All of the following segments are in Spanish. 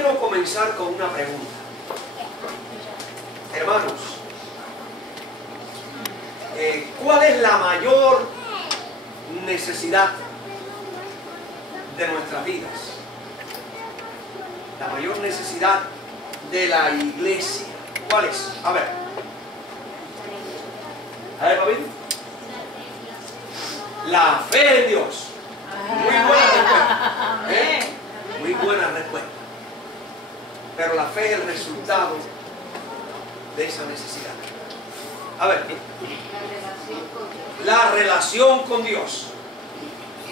quiero comenzar con una pregunta. Hermanos, ¿cuál es la mayor necesidad de nuestras vidas? La mayor necesidad de la iglesia. ¿Cuál es? A ver, papito. La fe en Dios. Muy buena respuesta. Muy buena respuesta. Pero la fe es el resultado de esa necesidad. A ver, la relación con Dios.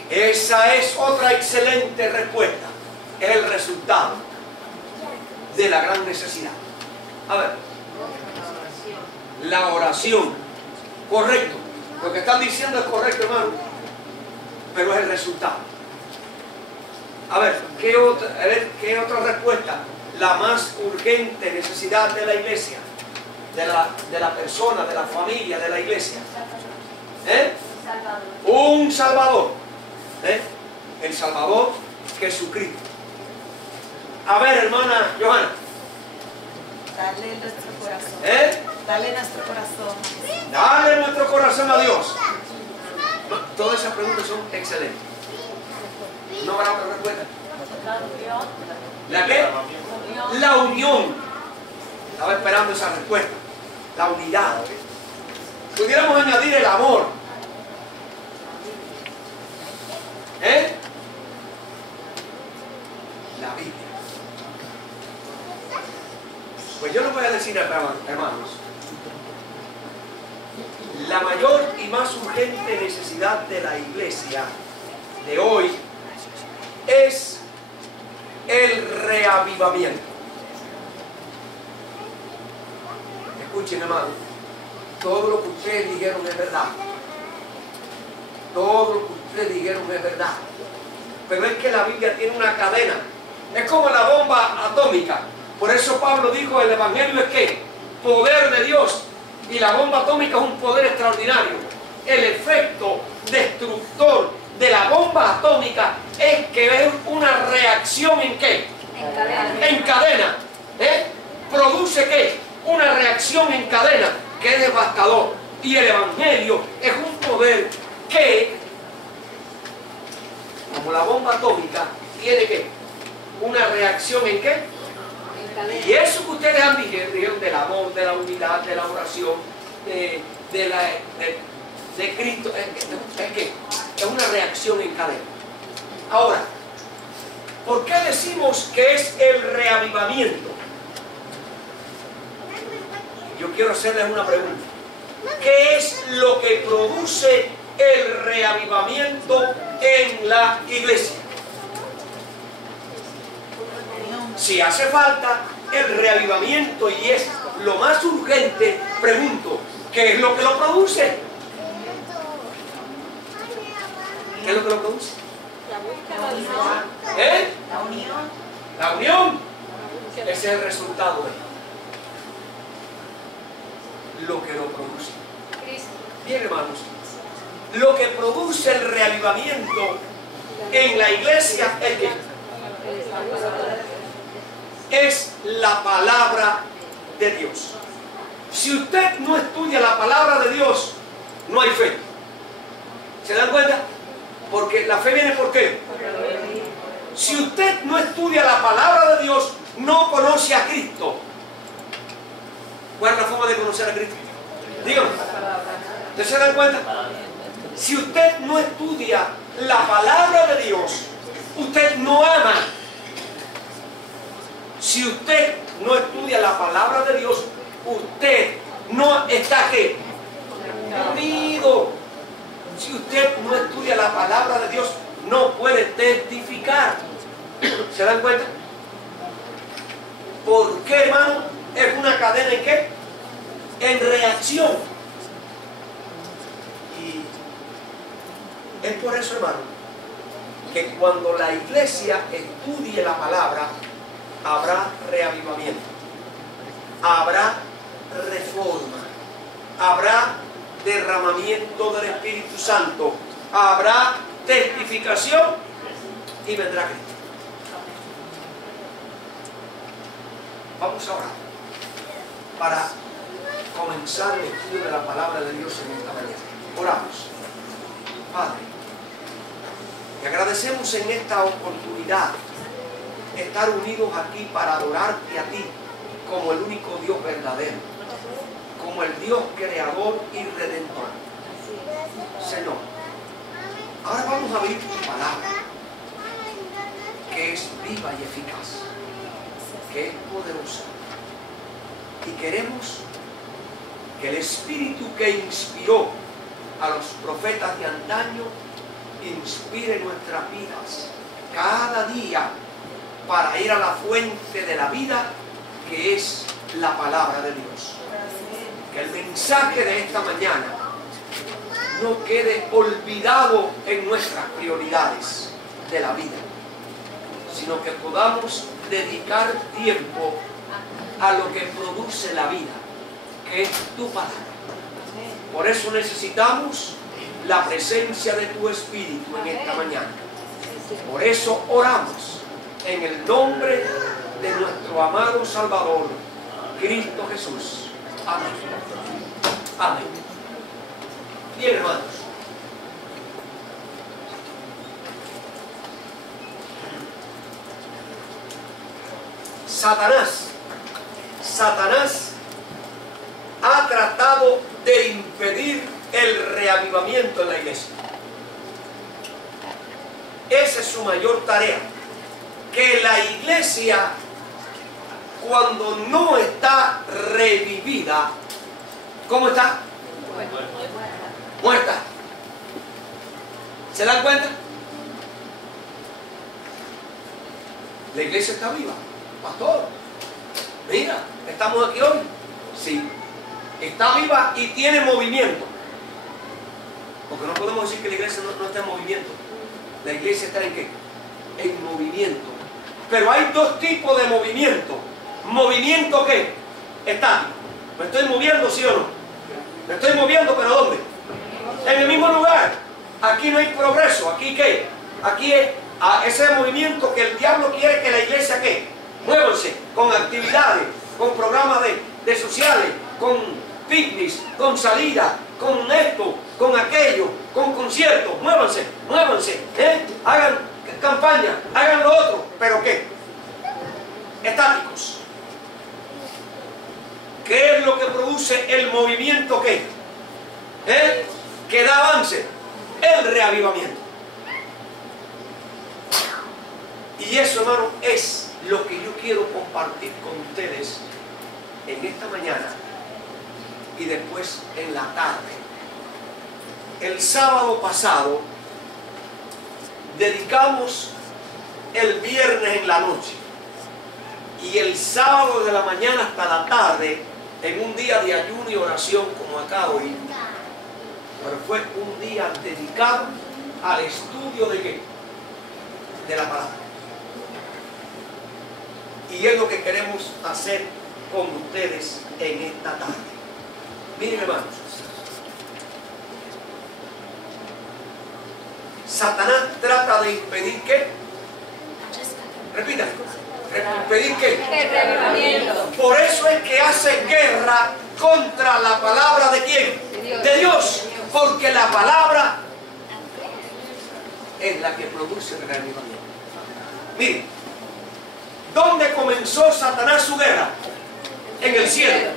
Esa es otra excelente respuesta. Es el resultado de la gran necesidad. A ver, la oración. Correcto. Lo que están diciendo es correcto, hermano. Pero es el resultado. A ver, ¿qué otra respuesta? La más urgente necesidad de la iglesia, de la persona, de la familia, de la iglesia. Un Salvador. El Salvador Jesucristo. A ver, hermana Johanna. Dale nuestro corazón. Dale nuestro corazón. Dale nuestro corazón a Dios. Todas esas preguntas son excelentes. ¿No habrá otra respuesta? ¿La qué? La unión. Estaba esperando esa respuesta. La unidad. Pudiéramos añadir el amor. La Biblia. Pues yo les voy a decir, hermanos, la mayor y más urgente necesidad de la iglesia de hoy es el reavivamiento. Escuchen, hermanos, todo lo que ustedes dijeron es verdad. Todo lo que ustedes dijeron es verdad. Pero es que la Biblia tiene una cadena. Es como la bomba atómica. Por eso Pablo dijo, el Evangelio es ¿qué? Poder de Dios. Y la bomba atómica es un poder extraordinario. El efecto destructor de la bomba atómica es que es una reacción ¿en qué? En cadena. En cadena. Produce ¿qué? Una reacción en cadena que es devastador. Y el Evangelio es un poder que, como la bomba atómica, tiene ¿qué? Una reacción ¿en qué? Y eso que ustedes han dijeron del amor, de la unidad, de la oración, de Cristo, es que es una reacción en cadena. Ahora, ¿por qué decimos que es el reavivamiento? Yo quiero hacerles una pregunta. ¿Qué es lo que produce el reavivamiento en la iglesia? Si hace falta el reavivamiento y es lo más urgente, pregunto, ¿qué es lo que lo produce? ¿Qué es lo que lo produce? La unión. La unión. Ese es el resultado de lo que lo produce. Bien, hermanos, lo que produce el reavivamiento en la iglesia es que es la palabra de Dios. Si usted no estudia la palabra de Dios, no hay fe. ¿Se dan cuenta? Porque la fe viene ¿por qué? Si usted no estudia la palabra de Dios, no conoce a Cristo. ¿Cuál es la forma de conocer a Cristo? Dígame. ¿Ustedes se dan cuenta? Si usted no estudia la palabra de Dios, usted no ama. Si usted no estudia la palabra de Dios, usted no está ¿qué? Unido. Si usted no estudia la palabra de Dios, no puede testificar. ¿Se dan cuenta? ¿Por qué, hermano? Es una cadena ¿en qué? En reacción. Y es por eso, hermano, que cuando la iglesia estudie la palabra, habrá reavivamiento, habrá reforma, habrá derramamiento del Espíritu Santo, habrá testificación y vendrá Cristo. Vamos a orar para comenzar el estudio de la palabra de Dios en esta mañana. Oramos. Padre, te agradecemos en esta oportunidad estar unidos aquí para adorarte a ti como el único Dios verdadero, como el Dios creador y redentor. Señor, ahora vamos a abrir tu palabra, que es viva y eficaz, que es poderosa. Y queremos que el Espíritu que inspiró a los profetas de antaño inspire nuestras vidas cada día para ir a la fuente de la vida, que es la palabra de Dios. Que el mensaje de esta mañana no quede olvidado en nuestras prioridades de la vida, sino que podamos dedicar tiempo a lo que produce la vida, que es tu palabra. Por eso necesitamos la presencia de tu Espíritu en esta mañana. Por eso oramos en el nombre de nuestro amado Salvador, Cristo Jesús. Amén. Amén. Bien, hermanos. Satanás ha tratado de impedir el reavivamiento en la iglesia. Esa es su mayor tarea. Que la iglesia, cuando no está revivida, ¿cómo está? Muerta. ¿Se dan cuenta? La iglesia está viva. Pastor, mira, estamos aquí hoy. Sí, está viva y tiene movimiento. Porque no podemos decir que la iglesia no está en movimiento. La iglesia está en ¿qué? En movimiento. Pero hay dos tipos de movimiento. ¿Movimiento qué? Estático. ¿Me estoy moviendo, sí o no? Me estoy moviendo, ¿pero dónde? En el mismo lugar. Aquí no hay progreso. ¿Aquí qué? Aquí es ese movimiento que el diablo quiere que la iglesia ¿qué? Muévanse con actividades, con programas de sociales, con picnics, con salidas, con esto, con aquello, con conciertos. Muévanse, muévanse, hagan campaña, hagan lo otro. ¿Pero qué? Estáticos. ¿Qué es lo que produce el movimiento qué? Que da avance. El reavivamiento. Y eso, hermano, es lo que yo quiero compartir con ustedes en esta mañana y después en la tarde. El sábado pasado dedicamos el viernes en la noche y el sábado de la mañana hasta la tarde en un día de ayuno y oración como acá hoy, pero fue un día dedicado al estudio de ¿qué? De la palabra. Y es lo que queremos hacer con ustedes en esta tarde. Miren, hermanos. Satanás trata de impedir ¿qué? Repita. ¿Impedir qué? El reavivamiento. Por eso es que hace guerra contra la palabra ¿de quién? De Dios. Porque la palabra es la que produce el reavivamiento. Miren. ¿Dónde comenzó Satanás su guerra? En el cielo.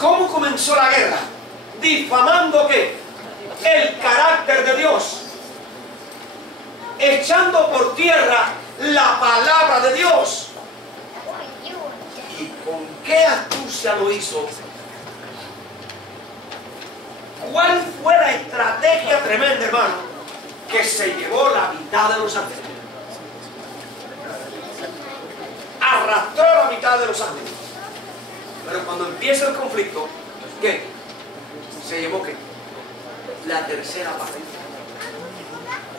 ¿Cómo comenzó la guerra? Difamando ¿qué? El carácter de Dios. Echando por tierra la palabra de Dios. ¿Y con qué astucia lo hizo? ¿Cuál fue la estrategia tremenda, hermano? Que se llevó la mitad de los ángeles. Arrastró la mitad de los ángeles. Pero cuando empieza el conflicto, ¿qué? Se llevó ¿qué? La tercera parte.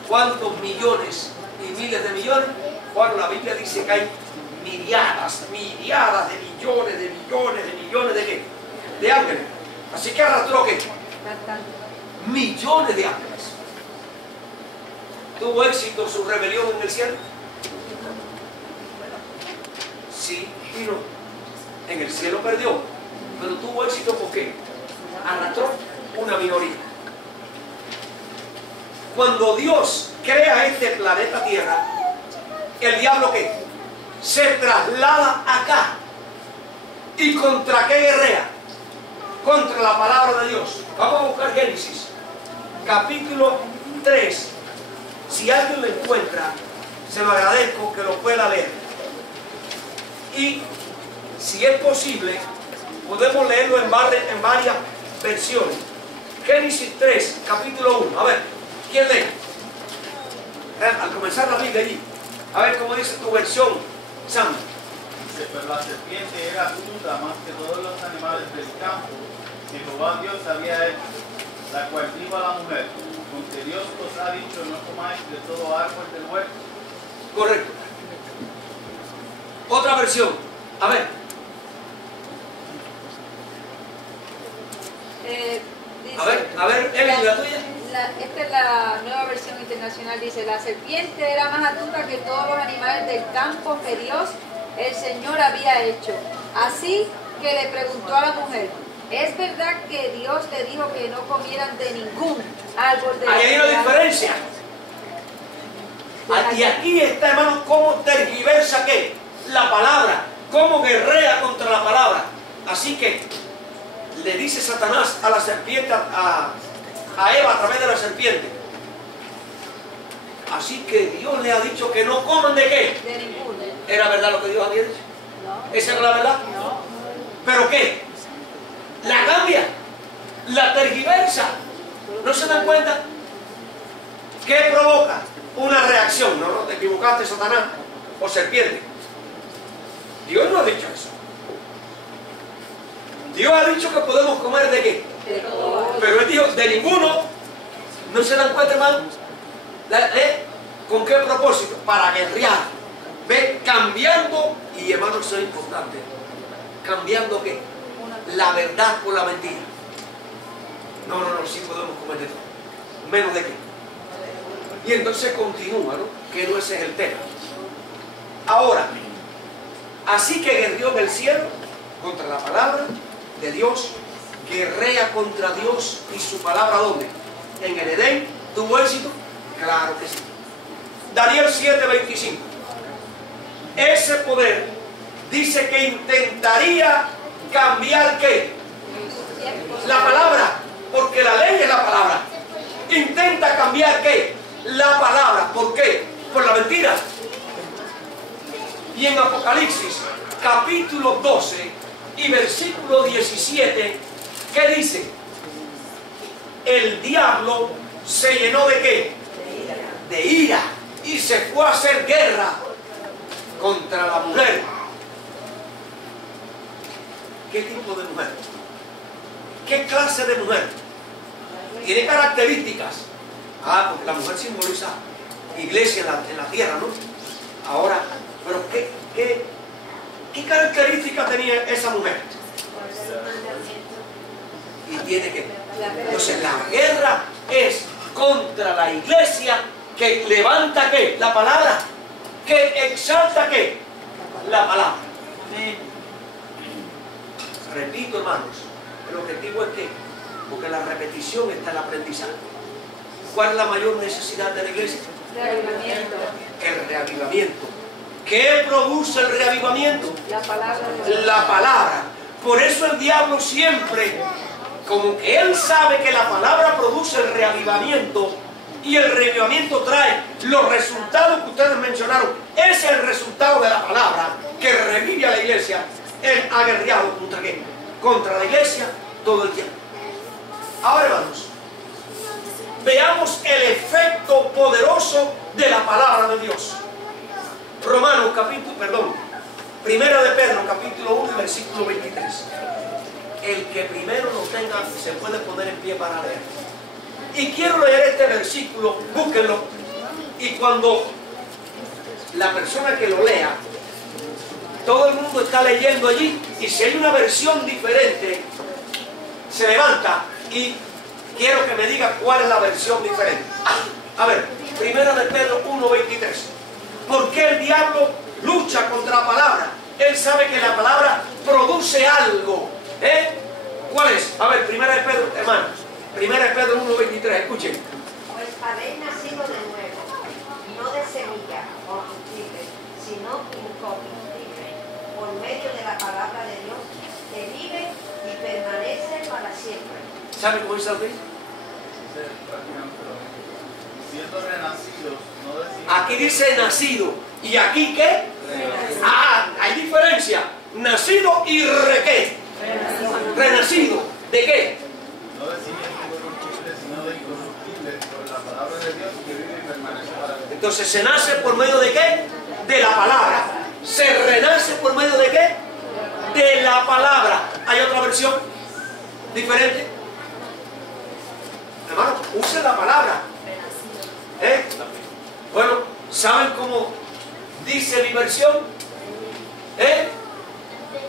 ¿Cuántos millones y miles de millones? Bueno, la Biblia dice que hay miriadas de millones de ¿qué? De ángeles. Así que arrastró ¿qué? Millones de ángeles. ¿Tuvo éxito su rebelión en el cielo? en el cielo perdió, pero tuvo éxito porque arrastró una minoría. Cuando Dios crea este planeta Tierra, el diablo ¿qué? Se traslada acá. ¿Y contra qué guerrea? Contra la palabra de Dios. Vamos a buscar Génesis, capítulo 3. Si alguien lo encuentra, se lo agradezco que lo pueda leer. Y si es posible, podemos leerlo en varias versiones. Génesis 3, capítulo 1. A ver, ¿quién lee? Al comenzar la Biblia allí. A ver cómo dice tu versión, Sam. Dice, pero la serpiente era astuta más que todos los animales del campo que Jehová Dios había hecho, la cual dijo a la mujer, con que Dios os ha dicho, no comáis de todo árbol del huerto. Correcto. Otra versión. A ver. A ver, Evelyn, la tuya. Esta es la nueva versión internacional. Dice, la serpiente era más astuta que todos los animales del campo que Dios, el Señor, había hecho. Así que le preguntó a la mujer, ¿es verdad que Dios le dijo que no comieran de ningún árbol de la Ahí hay una diferencia. Y aquí está, hermano, cómo tergiversa ¿qué? La palabra, cómo guerrea contra la palabra. Así que le dice Satanás a la serpiente, a Eva a través de la serpiente. Así que Dios le ha dicho que no coman de qué. De ninguno. ¿Era verdad lo que Dios había dicho? No. ¿Esa era la verdad? No. ¿Pero qué? La cambia, la tergiversa. ¿No se dan cuenta? ¿Qué provoca? Una reacción. No, te equivocaste, Satanás o serpiente. Dios no ha dicho eso. Dios ha dicho que podemos comer de qué. De todo. Pero Él dijo de ninguno. ¿No se dan cuenta, hermano? ¿Con qué propósito? Para guerrear. ¿Ve? Cambiando, y hermano, eso es importante. ¿Cambiando qué? La verdad por la mentira. No, sí podemos comer de todo. ¿Menos de qué? Y entonces continúa, ¿no? Que no ese es el tema. Ahora, así que guerreó en el cielo contra la palabra de Dios, guerrea contra Dios y su palabra, ¿dónde? En el Edén. ¿Tuvo éxito? Claro que sí. Daniel 7:25. Ese poder dice que intentaría cambiar ¿qué? La palabra, porque la ley es la palabra. Intenta cambiar ¿qué? La palabra. ¿Por qué? Por la mentira. Y en Apocalipsis, capítulo 12 y versículo 17, ¿qué dice? El diablo se llenó ¿de qué? De ira. Y se fue a hacer guerra contra la mujer. ¿Qué tipo de mujer? ¿Qué clase de mujer? Tiene características. Porque la mujer simboliza iglesia en la tierra, ¿no? Ahora, pero ¿qué características tenía esa mujer? Y tiene que... Entonces la guerra es contra la iglesia que levanta ¿qué? La palabra, que exalta ¿qué? La palabra. Repito, hermanos, el objetivo es que, porque la repetición está en el aprendizaje. ¿Cuál es la mayor necesidad de la iglesia? Reavivamiento. El reavivamiento. ¿Qué produce el reavivamiento? La palabra de Dios. La palabra. Por eso el diablo siempre, como que él sabe que la palabra produce el reavivamiento, y el reavivamiento trae los resultados que ustedes mencionaron. Ese es el resultado de la palabra que revive a la iglesia. Él ha guerreado contra qué? Contra la iglesia todo el tiempo. Ahora, hermanos, veamos el efecto poderoso de la palabra de Dios. Primera de Pedro, capítulo 1, versículo 23. El que primero lo tenga se puede poner en pie para leer. Y quiero leer este versículo, búsquenlo. Y cuando la persona que lo lea, todo el mundo está leyendo allí, y si hay una versión diferente, se levanta y quiero que me diga cuál es la versión diferente. A ver, primera de Pedro 1:23. ¿Por qué el diablo lucha contra la palabra? Él sabe que la palabra produce algo. ¿Cuál es? A ver, primera de Pedro, hermano. Primera de Pedro 1:23, escuchen. Pues habéis nacido de nuevo, no de semilla corruptible, sino incorruptible, por medio de la palabra de Dios, que vive y permanece para siempre. ¿Sabe cómo dice el Siendo renacidos, no de semilla. Aquí dice nacido. ¿Y aquí qué? Renacidos. Hay diferencia. Nacido y ¿qué? Renacido. ¿De qué? No de semilla incorruptible, sino de incorruptible, por la palabra de Dios que vive y permanece para siempre. Entonces se nace por medio de qué? De la palabra. Se renace por medio de qué? De la palabra. ¿Hay otra versión diferente? Hermano, use la palabra. Bueno, ¿saben cómo dice mi versión?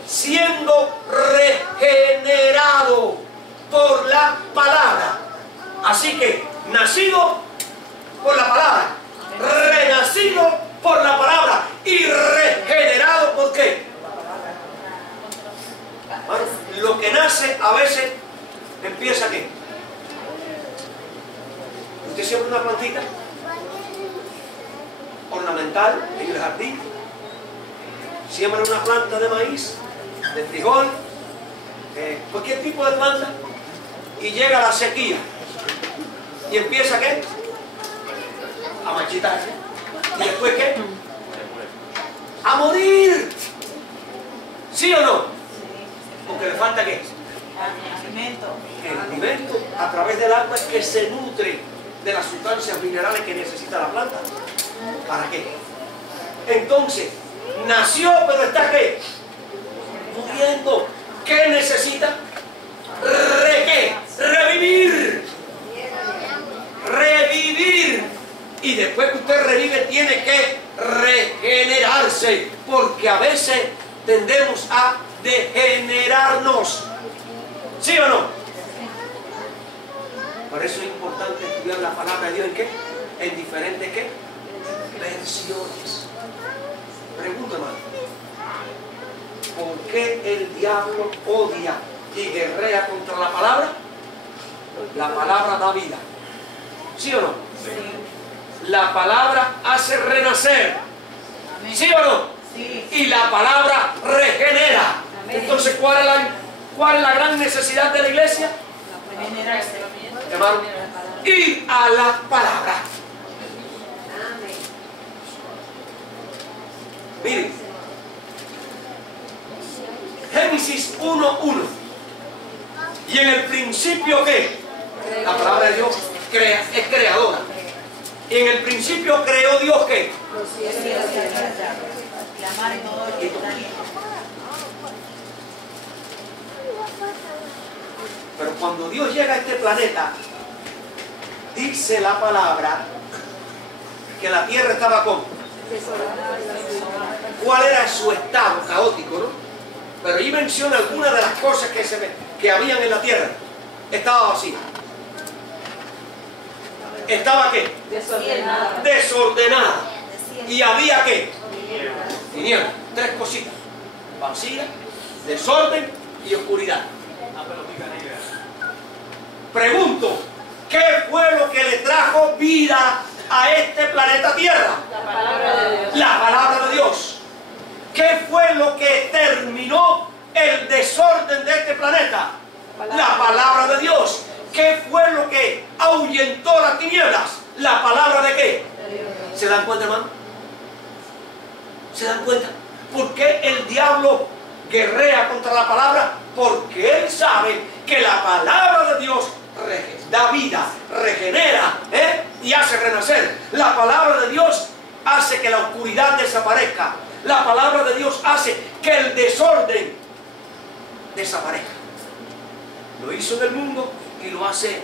Siendo regenerado por la palabra. Así que, nacido por la palabra, renacido por la palabra y regenerado ¿por qué? Bueno, lo que nace a veces empieza ¿qué? Usted siembra una plantita ornamental en el jardín, siembra una planta de maíz, de frijol, cualquier tipo de planta, y llega la sequía y empieza ¿qué? A marchitarse. ¿Y después qué? A morir. ¿Sí o no? Porque le falta ¿qué? Alimento. El alimento a través del agua es que se nutre de las sustancias minerales que necesita la planta. ¿Para qué? Entonces, nació, pero está ¿qué? Muriendo. ¿Qué necesita? ¿Qué? Revivir. Revivir. Y después que usted revive, tiene que regenerarse. Porque a veces tendemos a degenerarnos. ¿Sí o no? Por eso es importante estudiar la palabra de Dios en qué? En diferentes ¿qué? Versiones. Pregunta, hermano. ¿Por qué el diablo odia y guerrea contra la palabra? La palabra da vida. ¿Sí o no? Sí. La palabra hace renacer. Amén. ¿Sí o no? Sí. Y la palabra regenera. Amén. Entonces, ¿cuál es la gran necesidad de la iglesia? Regenerarse. Hermano, ir a la palabra. Miren, Génesis 1:1. Y en el principio, ¿qué? La palabra de Dios es creadora. Y en el principio creó Dios, ¿qué? La mar y todo lo que está ahí. Pero cuando Dios llega a este planeta, dice la palabra que la tierra estaba con. ¿Cuál era su estado? Caótico, ¿no? Pero ahí menciona algunas de las cosas que habían en la tierra. Estaba vacía. ¿Estaba qué? Desordenada. Desordenada. ¿Y había qué? Tinieblas. Tres cositas. Vacía, desorden y oscuridad. Pregunto, ¿qué fue lo que le trajo vida a este planeta Tierra? La palabra de Dios. La palabra de Dios. ¿Qué fue lo que terminó el desorden de este planeta? La palabra de Dios. ¿Qué fue lo que ahuyentó las tinieblas? ¿La palabra de qué? ¿Se dan cuenta, hermano? ¿Se dan cuenta? ¿Por qué el diablo guerrea contra la palabra? Porque él sabe que la palabra de Dios da vida, regenera y hace renacer. La palabra de Dios hace que la oscuridad desaparezca. La palabra de Dios hace que el desorden desaparezca. Lo hizo en el mundo y lo hace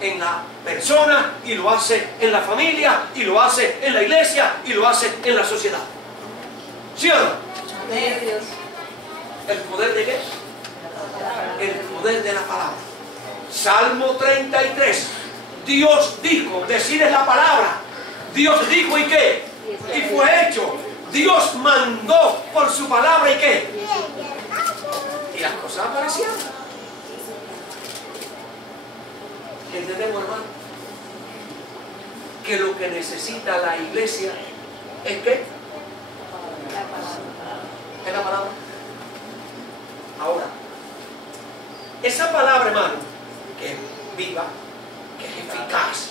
en la persona, y lo hace en la familia, y lo hace en la iglesia, y lo hace en la sociedad. ¿Sí o no? ¿El poder de qué? El poder de la palabra. Salmo 33. Dios dijo, decir es la palabra. Dios dijo y qué. Y fue hecho. Dios mandó por su palabra y qué. las cosas aparecieron. ¿Entendemos, hermano? Que lo que necesita la iglesia es ¿qué? Es la palabra. Ahora, esa palabra, hermano, que es viva, que es eficaz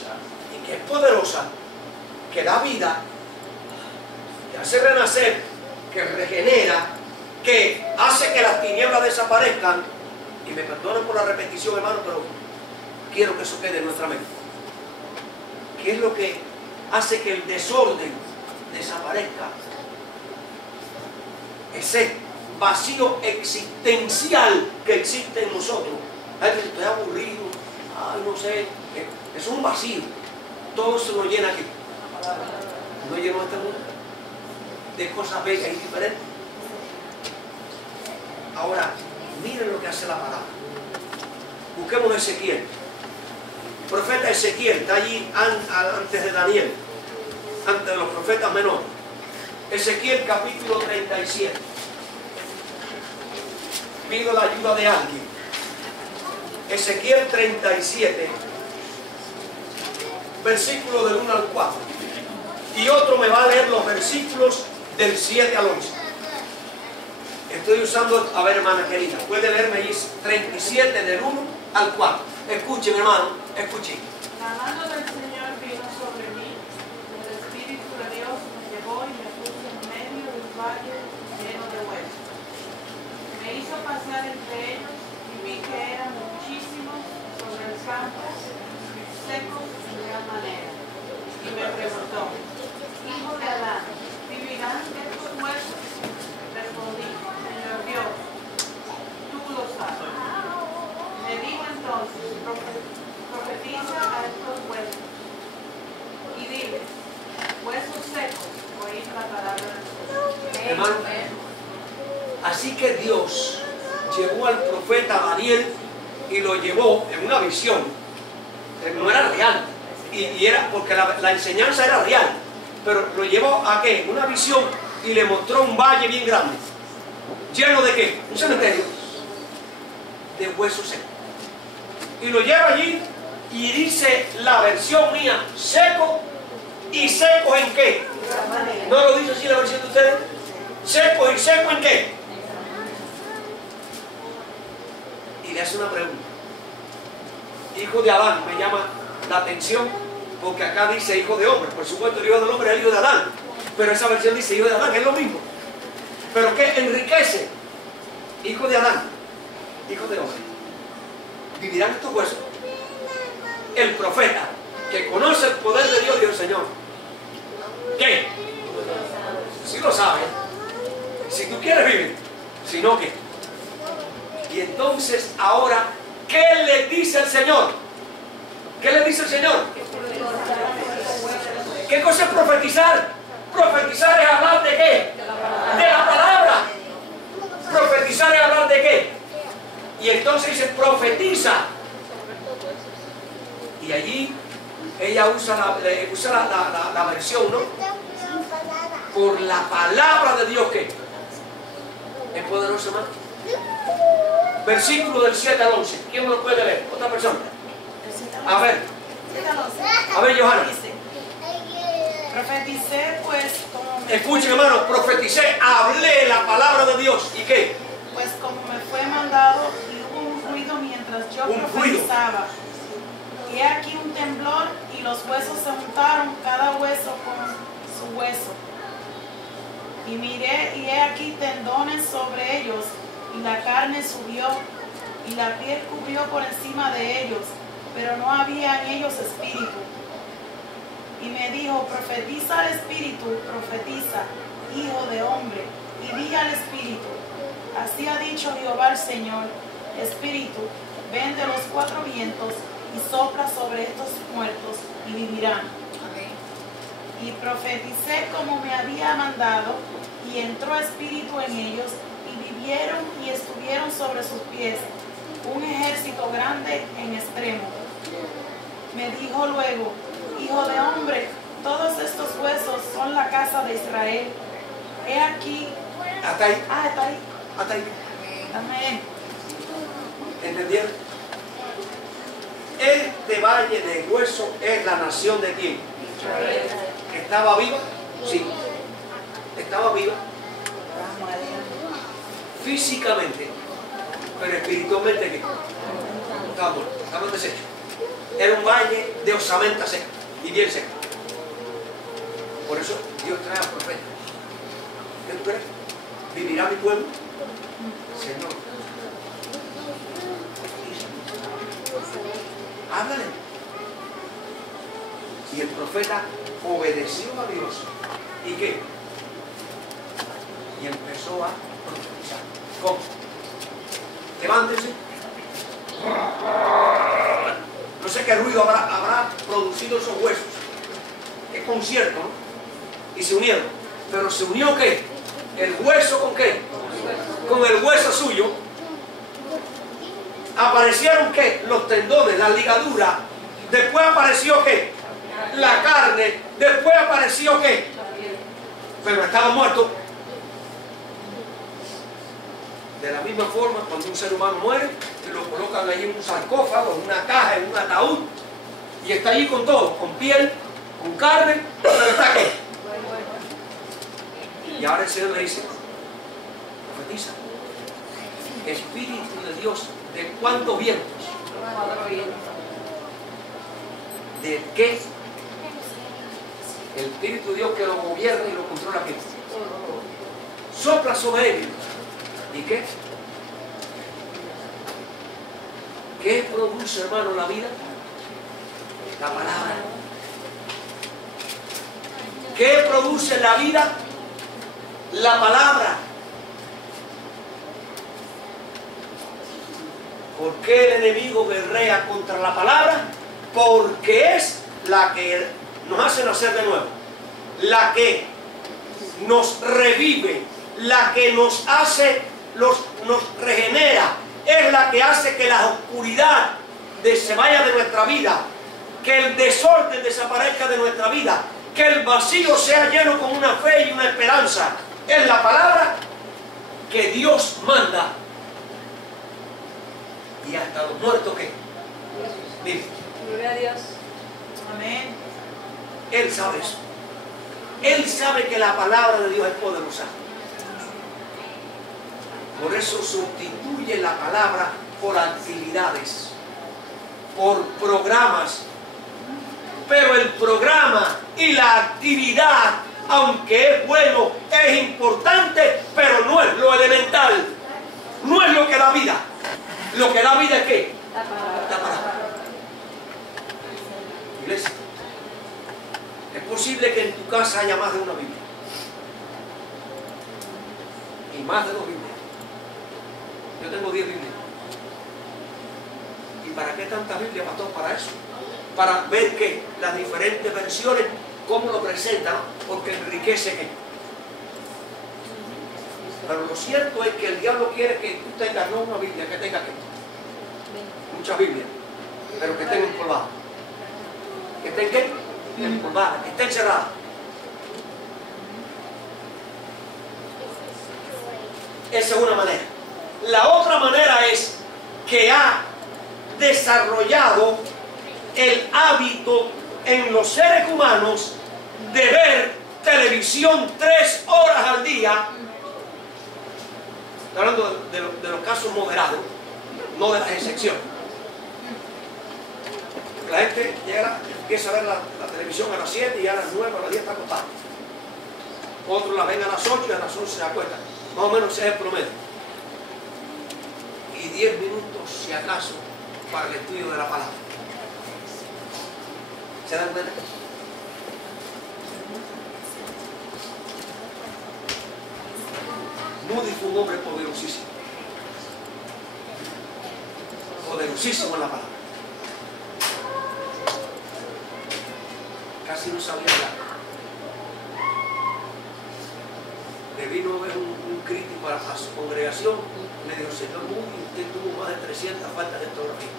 y que es poderosa, que da vida, que hace renacer, que regenera, que hace que las tinieblas desaparezcan, y me perdonan por la repetición, hermano, pero quiero que eso quede en nuestra mente. ¿Qué es lo que hace que el desorden desaparezca? Ese vacío existencial que existe en nosotros. Ay, estoy aburrido, ay, no sé, es un vacío. Todo se lo llena aquí. No llenó este mundo de cosas bellas y diferentes. Ahora, miren lo que hace la palabra. Busquemos Ezequiel. El profeta Ezequiel está allí antes de Daniel, antes de los profetas menores. Ezequiel capítulo 37. Pido la ayuda de alguien. Ezequiel 37, versículo del 1 al 4. Y otro me va a leer los versículos del 7 al 11. Estoy usando, a ver, hermana querida, puede leerme ahí 37 del 1 al 4. Escuchen, hermano, escuchen. La mano del Señor vino sobre mí, el Espíritu de Dios me llevó y me puso en medio del valle lleno de huesos. Me hizo pasar entre ellos y vi que eran muchísimos sobre el campo, secos de gran manera. Y me preguntó, hijo de Adán, ¿vivirán estos huesos? Respondí, Señor Dios, tú lo sabes. Me dijo entonces, profetiza a estos huesos y dile, huesos secos, oíd la palabra del Señor. Hermano, así que Dios llevó al profeta Daniel y lo llevó en una visión. No era real. Y era porque la enseñanza era real. Pero lo llevó a qué? Una visión y le mostró un valle bien grande. ¿Lleno de qué? Un cementerio de huesos secos. Y lo lleva allí y dice la versión mía, seco. ¿Y seco en qué? ¿No lo dice así la versión de ustedes? ¿Seco y seco en qué? Y le hace una pregunta. Hijo de Adán, me llama la atención porque acá dice hijo de hombre. Por supuesto el hijo del hombre es el hijo de Adán, pero esa versión dice hijo de Adán, es lo mismo. Pero ¿qué enriquece? Hijo de Adán, hijo de hombre. ¿Vivirán estos huesos? El profeta que conoce el poder de Dios, dijo el Señor, ¿qué? Si lo sabe, si tú quieres vivir, si no, ¿qué? Y entonces ahora, ¿qué le dice el Señor? ¿Qué le dice el Señor? ¿Qué cosa es profetizar? Profetizar es hablar de qué? De la palabra. Profetizar es hablar de qué? Y entonces dice, profetiza. Y allí ella usa la versión, ¿no? Por la palabra de Dios, ¿qué? ¿Es poderoso, hermano? Versículo del 7 al 11. ¿Quién me lo puede leer? ¿Otra persona? A ver, Johanna. Profeticé pues como me Escuchen, hermano, profeticé, hablé la palabra de Dios. ¿Y qué? Pues como me fue mandado y hubo un ruido mientras yo Un profetizaba. Y he aquí un temblor y los huesos se juntaron, cada hueso con su hueso. Y miré y he aquí tendones sobre ellos y la carne subió y la piel cubrió por encima de ellos, pero no había en ellos espíritu. Y me dijo, profetiza al espíritu, profetiza, hijo de hombre, y di al espíritu, así ha dicho Jehová el Señor, espíritu, ven de los cuatro vientos y sopla sobre estos muertos y vivirán. Y profeticé como me había mandado, y entró espíritu en ellos, y vivieron y estuvieron sobre sus pies, un ejército grande en extremo. Me dijo luego, hijo de hombre, todos estos huesos son la casa de Israel. He aquí. Hasta ahí. Ah, está ahí. Hasta ahí. Amén. ¿Entendieron? Este valle de hueso es la nación de quién. ¿Estaba viva? Sí. Estaba viva físicamente, pero espiritualmente ¿qué? Estaba muerto, estaba deshecho. Era un valle de osamenta seca y bien seca. Por eso Dios trae a profeta. ¿Qué tú crees? ¿Vivirá mi pueblo? Señor. Háblale. Y el profeta obedeció a Dios. ¿Y qué? Y empezó a profetizar. ¿Cómo? Levántese. No sé qué ruido habrá producido esos huesos. Qué concierto, ¿no? Y se unieron. Pero se unió ¿qué? ¿El hueso con qué? Con el hueso suyo. Aparecieron ¿qué? Los tendones, la ligadura. Después apareció ¿qué? La carne. Después apareció ¿qué? Pero estaba muerto. De la misma forma, cuando un ser humano muere, se lo colocan allí en un sarcófago, en una caja, en un ataúd, y está allí con todo, con piel, con carne, pero está ¿qué? Y ahora el Señor le dice, profetiza, Espíritu de Dios, ¿de cuántos vientos? ¿De qué? El Espíritu de Dios que lo gobierna y lo controla aquí. Sopla sobre él. ¿Y qué? ¿Qué produce, hermano, la vida? La palabra. ¿Qué produce la vida? La palabra. ¿Por qué el enemigo guerrea contra la palabra? Porque es la que nos hace nacer de nuevo, la que nos revive, la que nos hace, nos regenera, es la que hace que la oscuridad se vaya de nuestra vida, que el desorden desaparezca de nuestra vida, que el vacío sea lleno con una fe y una esperanza. Es la palabra que Dios manda. Y hasta los muertos ¿qué? Miren. Gloria a Dios. Amén. Él sabe eso. Él sabe que la palabra de Dios es poderosa. Por eso sustituye la palabra por actividades, por programas. Pero el programa y la actividad, aunque es bueno, es importante, pero no es lo elemental. No es lo que da vida. Lo que da vida es ¿qué? La palabra. La palabra. Iglesia, es posible que en tu casa haya más de una Biblia. Y más de 2 Biblias. Yo tengo 10 Biblias. ¿Y para qué tantas Biblias, pastor? Para eso. Para ver que las diferentes versiones, cómo lo presentan, porque enriquece ¿qué? Pero lo cierto es que el diablo quiere que tú tengas no una Biblia, que tengas ¿qué? Muchas Biblias, pero que estén empolvadas. Que estén ¿qué? Empolvadas, que estén cerradas. Esa es una manera. La otra manera es que ha desarrollado el hábito en los seres humanos de ver televisión 3 horas al día. Estoy hablando de los casos moderados, no de las excepciones. La gente llega, empieza a ver la televisión a las 7 y a las 9, a las 10 está acostada. Otros la ven a las 8 y a las 11 se acuestan. Más o menos ese es el promedio. Y 10 minutos, si acaso, para el estudio de la palabra. ¿Se dan cuenta? Moody fue un hombre poderosísimo. Poderosísimo en la palabra. Casi no sabía hablar. Le vino a ver un crítico a su congregación. Le dijo, señor Moody, usted tuvo más de 300 faltas de ortografía.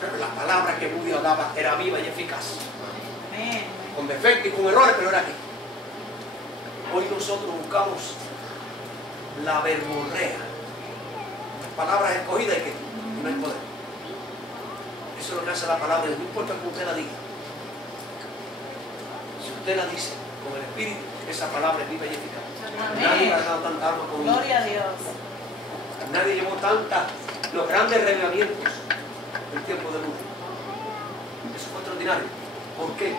Pero la palabra que Moody hablaba era viva y eficaz. Amén. Con defectos y con errores, pero era aquí. Hoy nosotros buscamos la verborrea. palabras escogidas y que no hay poder. Eso es lo que hace la palabra de Dios, no importa cómo usted la diga. Si usted la dice con el Espíritu, esa palabra es viva y eficaz. Nadie ha ganado tanta alma con ella. Gloria a Dios. Nadie llevó los grandes revelamientos del tiempo de Moody. Eso fue extraordinario. ¿Por qué?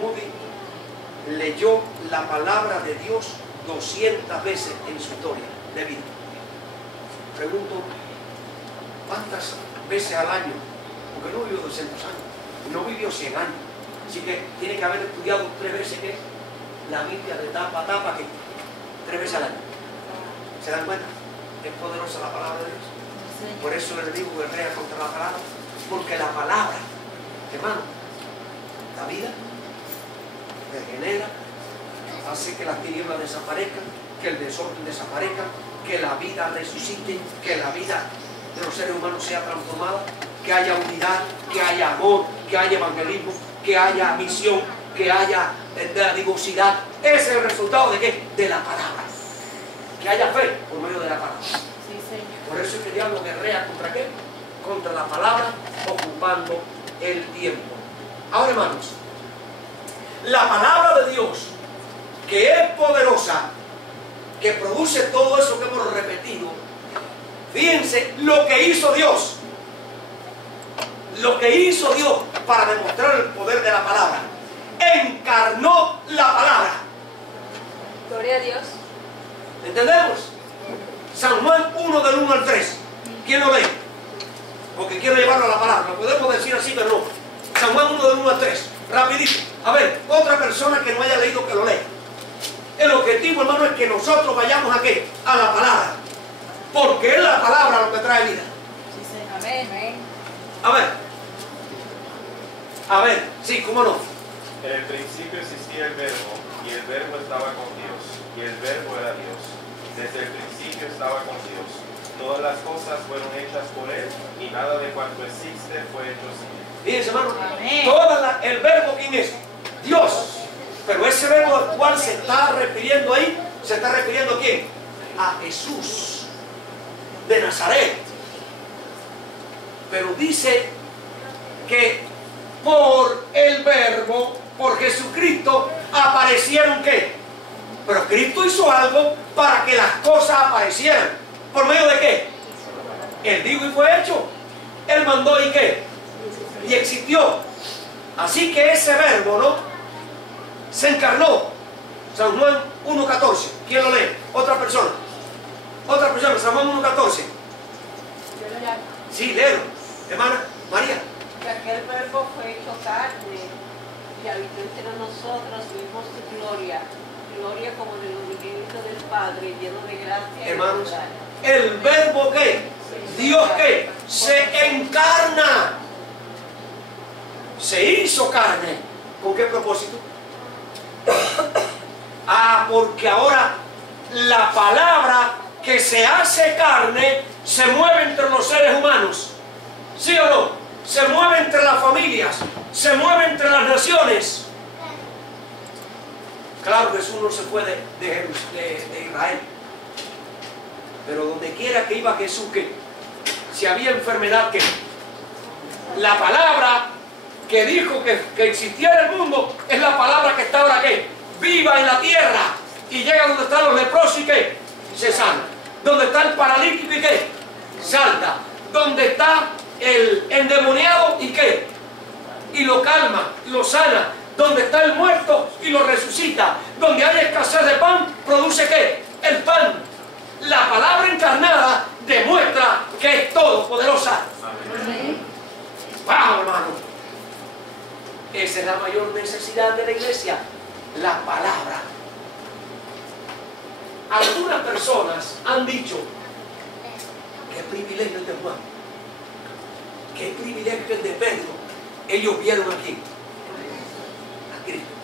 Moody leyó la palabra de Dios 200 veces en su historia de vida. Pregunto, ¿cuántas veces al año? Porque no vivió 200 años, no vivió 100 años. Así que tiene que haber estudiado 3 veces ¿qué? La Biblia de tapa a tapa, ¿qué? 3 veces al año. ¿Se dan cuenta? Es poderosa la palabra de Dios. Por eso el enemigo guerrea contra la palabra. Porque la palabra, hermano, la vida regenera, hace que las tinieblas desaparezcan, que el desorden desaparezca, que la vida resucite, que la vida de los seres humanos sea transformada, que haya unidad, que haya amor, que haya evangelismo, que haya misión, que haya diversidad. Ese es el resultado de ¿qué? De la palabra. Que haya fe por medio de la palabra. Sí, Señor. Por eso es que el diablo guerrea contra ¿qué? Contra la palabra, ocupando el tiempo. Ahora, hermanos, la palabra de Dios, que es poderosa, que produce todo eso que hemos repetido, fíjense lo que hizo Dios. Lo que hizo Dios para demostrar el poder de la palabra. Encarnó la palabra. Gloria a Dios. ¿Entendemos? San Juan 1 del 1 al 3. ¿Quién lo lee? Porque quiero llevarlo a la palabra. Lo podemos decir así, pero no. San Juan 1 del 1 al 3. Rapidito. A ver, otra persona que no haya leído que lo lea. El objetivo, hermano, es que nosotros vayamos a ¿qué? A la palabra. Porque es la palabra lo que trae vida. Sí, Señor. Amén, amén. A ver, sí, cómo no. En el principio existía el verbo, y el verbo estaba con Dios, y el verbo era Dios. Desde el principio estaba con Dios. Todas las cosas fueron hechas por Él, y nada de cuanto existe fue hecho sin Él. Fíjense, hermano, Amén. el verbo, ¿quién es? Dios. Pero ese verbo al cual se está refiriendo ahí, se está refiriendo ¿a quién? A Jesús de Nazaret. Pero dice que por el verbo, por Jesucristo, aparecieron ¿qué? Pero Cristo hizo algo para que las cosas aparecieran. ¿Por medio de qué? Él dijo y fue hecho. Él mandó y ¿qué? Y existió. Así que ese verbo, ¿no? Se encarnó. San Juan 1.14. ¿Quién lo lee? Otra persona. Otra persona. San Juan 1.14. Yo lo llamo. Sí, léelo. Hermana María. Que aquel verbo fue hecho carne y habitó entre nosotros, vimos su gloria, gloria como del unigénito del Padre, lleno de gracia. Hermanos, y verdad. el verbo ¿qué? Dios ¿qué? Se encarna. Se hizo carne. ¿Con qué propósito? Porque ahora la palabra que se hace carne se mueve entre los seres humanos. ¿Sí o no? Se mueve entre las familias, se mueve entre las naciones. Claro, Jesús no se fue de Israel. Pero donde quiera que iba Jesús, que si había enfermedad, que la palabra que dijo que existiera el mundo es la palabra que está ahora que viva en la tierra y llega donde están los leprosos y que se sana. Donde está el paralítico y que salta. Donde está el endemoniado y qué, y lo calma, lo sana. Donde está el muerto y lo resucita. Donde hay escasez de pan, produce qué, el pan. La palabra encarnada demuestra que es todopoderosa. ¡Wow, hermano! Esa es la mayor necesidad de la iglesia, la palabra. Algunas personas han dicho, qué privilegio el de Juan, qué privilegio el de Pedro. Ellos vieron a quién, a Cristo.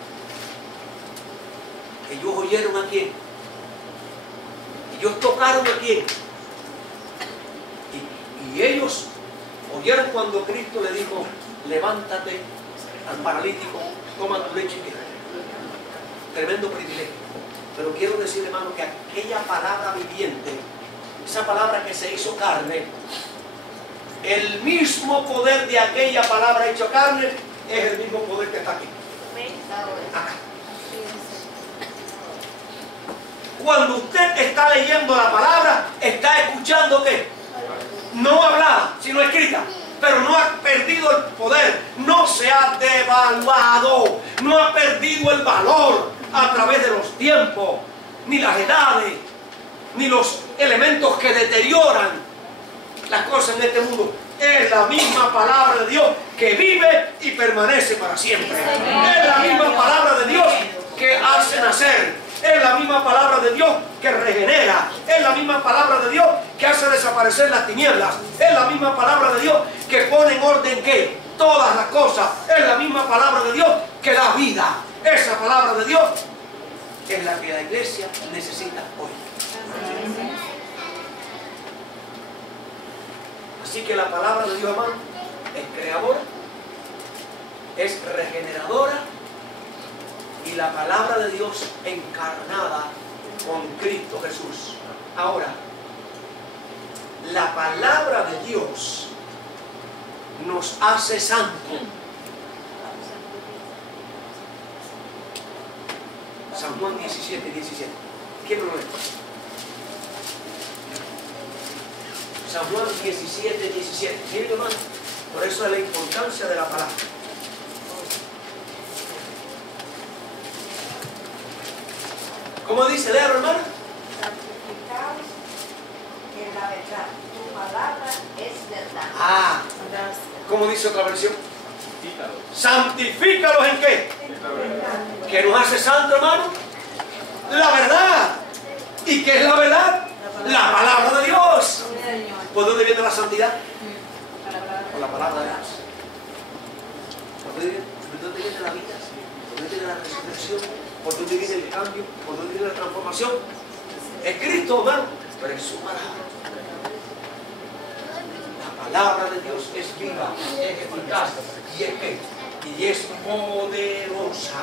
Ellos oyeron a quién, ellos tocaron a quién, y ellos oyeron cuando Cristo le dijo, levántate al paralítico, toma tu leche y quédate. Tremendo privilegio. Pero quiero decir, hermano, que aquella palabra viviente esa palabra que se hizo carne, el mismo poder de aquella palabra hecho carne es el mismo poder que está aquí. Acá. Cuando usted está leyendo la palabra, está escuchando ¿qué? No hablada, sino escrita. Pero no ha perdido el poder, no se ha devaluado, no ha perdido el valor a través de los tiempos, ni las edades, ni los elementos que deterioran las cosas en este mundo. Es la misma palabra de Dios que vive y permanece para siempre. Es la misma palabra de Dios que hace nacer. Es la misma palabra de Dios que regenera. Es la misma palabra de Dios que hace desaparecer las tinieblas. Es la misma palabra de Dios que pone en orden ¿qué? Todas las cosas. Es la misma palabra de Dios que da vida. Esa palabra de Dios es la que la iglesia necesita hoy. Así que la palabra de Dios, hermano, es creadora, es regeneradora, y la palabra de Dios encarnada con Cristo Jesús. Ahora, la palabra de Dios nos hace santos. San Juan 17, 17. ¿Quién lo lee? San Juan 17, 17. Miren, hermano, por eso es la importancia de la palabra. ¿Cómo dice? Léalo, hermano. Santificaos en la verdad. Tu palabra es verdad. Ah, ¿cómo dice otra versión? Santifícalos en qué? ¿Qué nos hace santo, hermano? La verdad. ¿Y qué es la verdad? La palabra de Dios. ¿Por dónde viene la santidad? Por la palabra de Dios. ¿Por dónde viene la vida? ¿Por dónde viene la resurrección? ¿Por dónde viene el cambio? ¿Por dónde viene la transformación? Es Cristo, hermano, pero es su palabra. La palabra de Dios es viva, es eficaz y es poderosa.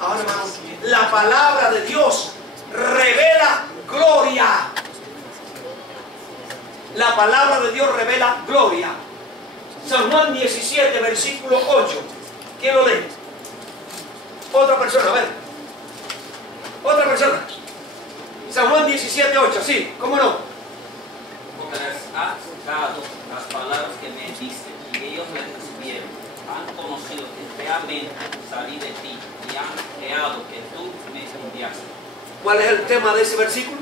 Ahora, hermanos, la palabra de Dios revela gloria. La palabra de Dios revela gloria. San Juan 17, versículo 8. ¿Quién lo lee? Otra persona, a ver. Otra persona. San Juan 17, 8. Sí, ¿cómo no? Porque les has dado las palabras que me diste y ellos las recibieron. Han conocido que realmente salí de ti y han creado que tú me enviaste. ¿Cuál es el tema de ese versículo?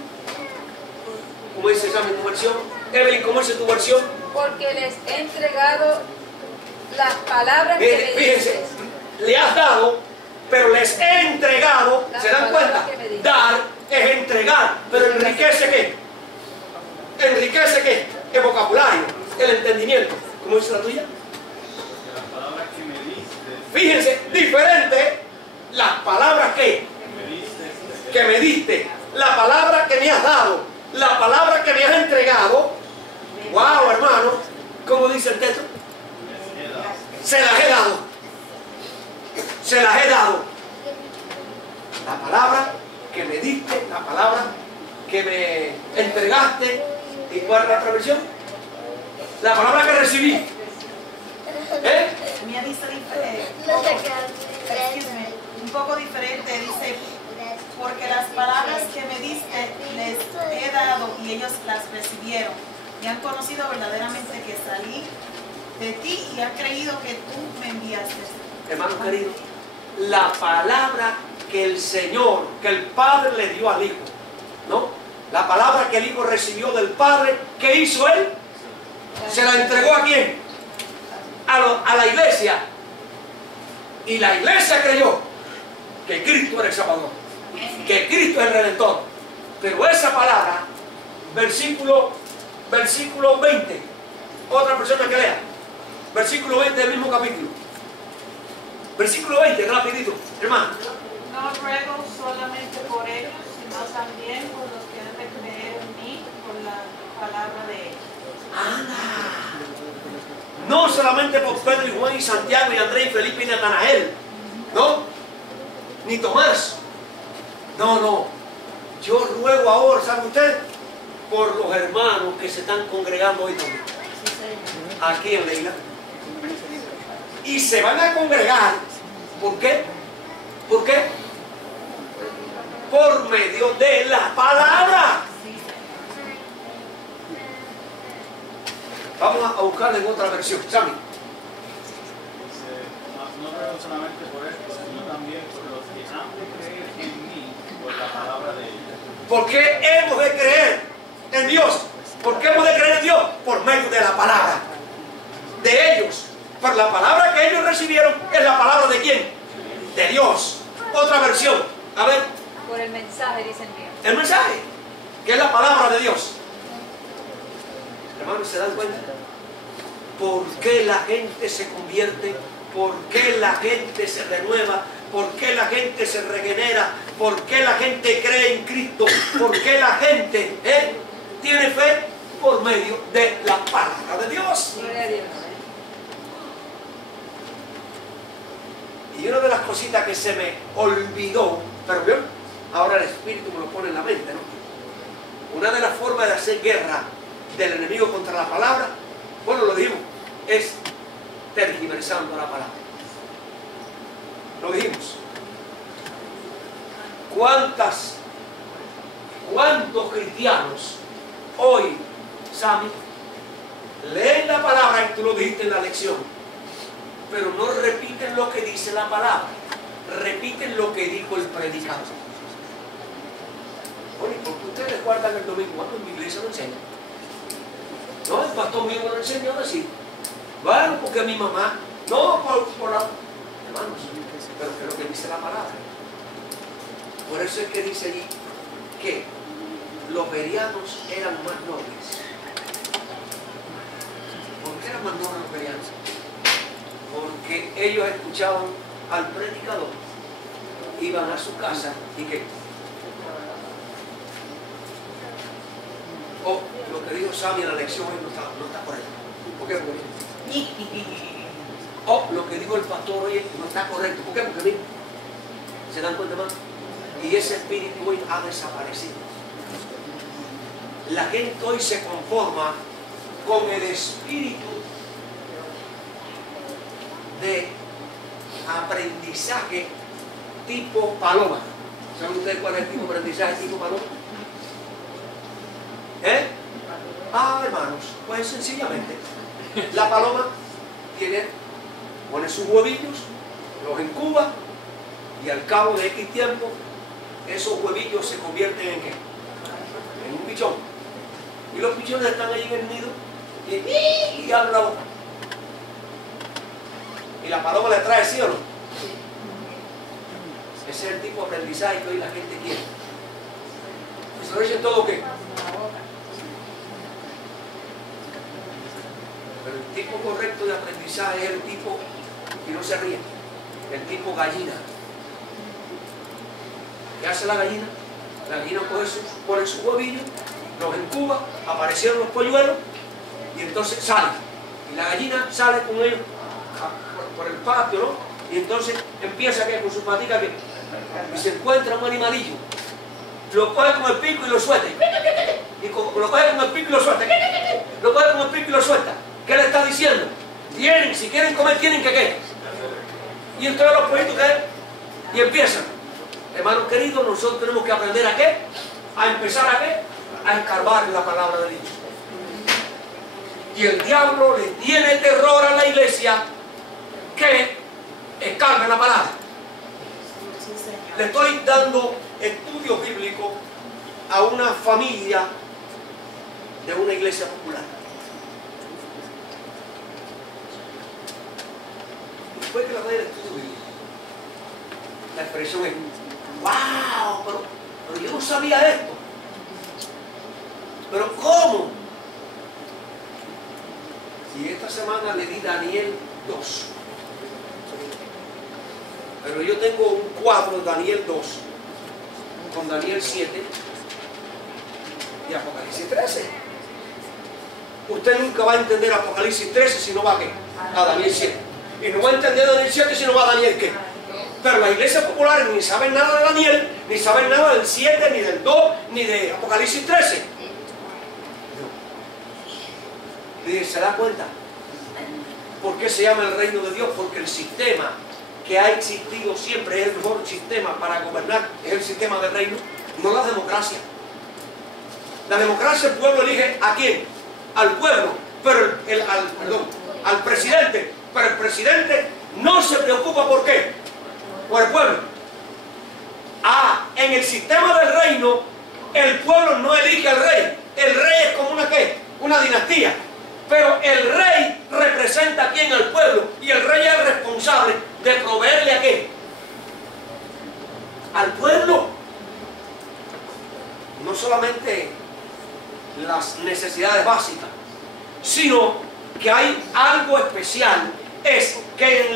¿Cómo dice Sam en tu versión? Evelyn, ¿cómo dice tu versión? Porque les he entregado las palabras que me Fíjense, dices. le has dado, pero les he entregado. ¿Se dan cuenta? Dar es entregar, pero enriquece ¿qué? ¿Enriquece qué? El vocabulario, el entendimiento. ¿Cómo dice la tuya? La palabra que me diste. Fíjense, diferente las palabras que me diste, la palabra que me has dado, la palabra que me has entregado. Wow, hermano, ¿cómo dice el texto? Se las he dado. Se las he dado. La palabra que me diste, la palabra que me entregaste. ¿Y cuál es la otra versión? La palabra que recibí. ¿Eh? Mía dice un poco diferente, dice, porque las palabras que me diste les he dado y ellos las recibieron y han conocido verdaderamente que salí de ti y han creído que tú me enviaste. Hermano querido, la palabra que el Señor, que el Padre le dio al Hijo, ¿no? La palabra que el Hijo recibió del Padre, ¿qué hizo Él? ¿Se la entregó a quién? A la iglesia. Y la iglesia creyó que Cristo era el Salvador, que Cristo es el Redentor. Pero esa palabra, versículo 20, otra persona que lea, versículo 20 del mismo capítulo. Versículo 20, rapidito, hermano. No ruego solamente por ellos, sino también por los que han de creer en mí, por la palabra de ellos. ¡Anda! No solamente por Pedro y Juan y Santiago y Andrés y Felipe y Natanael, ¿no? Ni Tomás. No, no. Yo ruego ahora, ¿sabe usted? por los hermanos que se están congregando hoy también, aquí en la isla. Y se van a congregar. ¿Por qué? ¿Por qué? Por medio de la palabra. Vamos a buscarla en otra versión. Sammy. No creo solamente por esto, sino también por los que han de creer en mí por la palabra de ellos. ¿Por qué hemos de creer en Dios? ¿Por qué hemos de creer en Dios? Por medio de la palabra de ellos. Por la palabra que ellos recibieron es la palabra de quién? De Dios. Otra versión. A ver. Por el mensaje, dicen mío. El mensaje, que es la palabra de Dios. Hermanos, ¿se dan cuenta? ¿Por qué la gente se convierte? ¿Por qué la gente se renueva? ¿Por qué la gente se regenera? ¿Por qué la gente cree en Cristo? ¿Por qué la gente tiene fe? Por medio de la palabra de Dios. Gloria a Dios. Y una de las cositas que se me olvidó, pero bien, ahora el Espíritu me lo pone en la mente, ¿no? Una de las formas de hacer guerra del enemigo contra la palabra, bueno, lo dijimos, es tergiversando la palabra. Lo dijimos. ¿Cuántos cristianos hoy, Sammy, leen la palabra y tú lo dijiste en la lección, pero no repiten lo que dice la palabra, repiten lo que dijo el predicador? Oye, ¿por qué ustedes guardan el domingo? ¿Cuánto en mi iglesia lo enseña? No, el pastor mío me lo enseñó a decir. Bueno, porque mi mamá, no, por la... Hermanos, pero ¿qué es lo que dice la palabra? Por eso es que dice allí que los bereanos eran más nobles. ¿Por qué eran más nobles los bereanos? Porque ellos escuchaban al predicador, iban a su casa y ¿qué? Oh, lo que dijo Sammy en la lección hoy no está correcto. ¿Por qué? Oh, lo que dijo el pastor hoy no está correcto. ¿Por qué? Porque mira, ¿se dan cuenta más? Y ese espíritu hoy ha desaparecido. La gente hoy se conforma con el espíritu de aprendizaje tipo paloma. ¿Saben ustedes cuál es el tipo de aprendizaje tipo paloma? Hermanos, pues sencillamente la paloma pone sus huevillos, los incuba y al cabo de X tiempo esos huevillos se convierten en ¿qué? En un pichón. Y los pichones están allí en el nido y abren la boca. Y la paloma le trae, ¿sí o no? Ese es el tipo de aprendizaje que hoy la gente quiere. ¿Y se lo dicen todo qué? Pero el tipo correcto de aprendizaje es el tipo, y no se ríe, el tipo gallina. ¿Qué hace la gallina? La gallina pone sus huevillos, los incuba, aparecieron los polluelos y entonces sale. Y la gallina sale con ellos por el patio, ¿no? Y entonces empieza con su patica y se encuentra un animalillo. Lo coge con el pico y lo suelta. Y lo coge con el pico y lo suelta. Lo coge con el pico y lo suelta. ¿Qué le está diciendo? Si quieren comer, tienen que qué. Y entonces los pollitos ¿qué? Y empiezan. Hermanos queridos, nosotros tenemos que aprender ¿a qué? A empezar ¿a qué? A escarbar la palabra de Dios. Y el diablo le tiene terror a la iglesia que escarbe la palabra. Le estoy dando estudio bíblico a una familia de una iglesia popular. Después que le doy el estudio bíblico, la expresión es: ¡wow! Pero yo no sabía esto. ¿Pero cómo? Y esta semana le di Daniel 2. Pero yo tengo un cuadro de Daniel 2 con Daniel 7 y Apocalipsis 13. Usted nunca va a entender Apocalipsis 13 si no va ¿a qué? A Daniel 7. Y no va a entender Daniel 7 si no va a Daniel ¿qué? Pero las iglesias populares ni saben nada de Daniel, ni saben nada del 7, ni del 2, ni de Apocalipsis 13. Y ¿se da cuenta? ¿Por qué se llama el reino de Dios? Porque el sistema que ha existido siempre es el mejor sistema para gobernar, es el sistema del reino, no la democracia. La democracia, el pueblo elige ¿a quién? Al pueblo, pero al presidente, pero el presidente no se preocupa ¿por qué? Por el pueblo. En el sistema del reino, el pueblo no elige al rey. El rey es como una ¿qué? Una dinastía. Pero el rey representa ¿a quién? Al pueblo. Y el rey es el responsable de proveerle ¿a qué? Al pueblo. No solamente las necesidades básicas, sino que hay algo especial. Es que